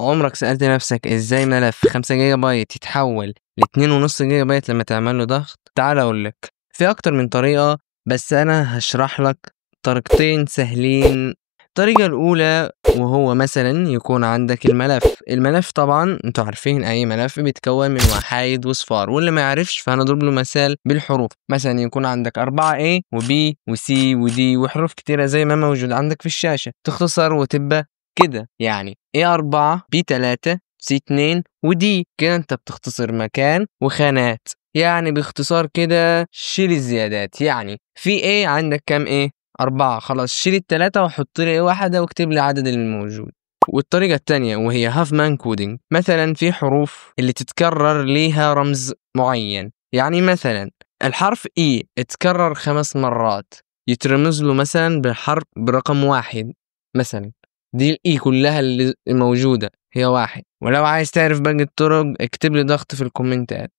عمرك سألت نفسك إزاي ملف 5 جيجا بايت يتحول ل2.5 جيجا بايت لما تعمل له ضغط؟ تعال أقولك، في أكتر من طريقة بس أنا هشرح لك طريقتين سهلين. الطريقة الأولى وهو مثلا يكون عندك الملف طبعا انتوا عارفين أي ملف بيتكون من وحايد وصفار، واللي ما يعرفش فهنضرب له مثال بالحروف. مثلا يكون عندك 4A و B و C و D وحروف كتيرة زي ما موجود عندك في الشاشة، تختصر وتبقى كده يعني A4 B3 C2 ودي كده. انت بتختصر مكان وخانات، يعني باختصار كده شيل الزيادات. يعني في A عندك كام A؟ 4، خلاص شيل التلاتة وحط لي واحدة واكتب لي عدد الموجود. والطريقة التانية وهي هاف مان كودينج، مثلا في حروف اللي تتكرر ليها رمز معين، يعني مثلا الحرف E اتكرر 5 مرات، يترمز له مثلا بالحرف برقم 1 مثلا. دي الإي كلها اللي موجودة هي 1. ولو عايز تعرف باقي الطرق اكتب لي ضغط في الكومنتات.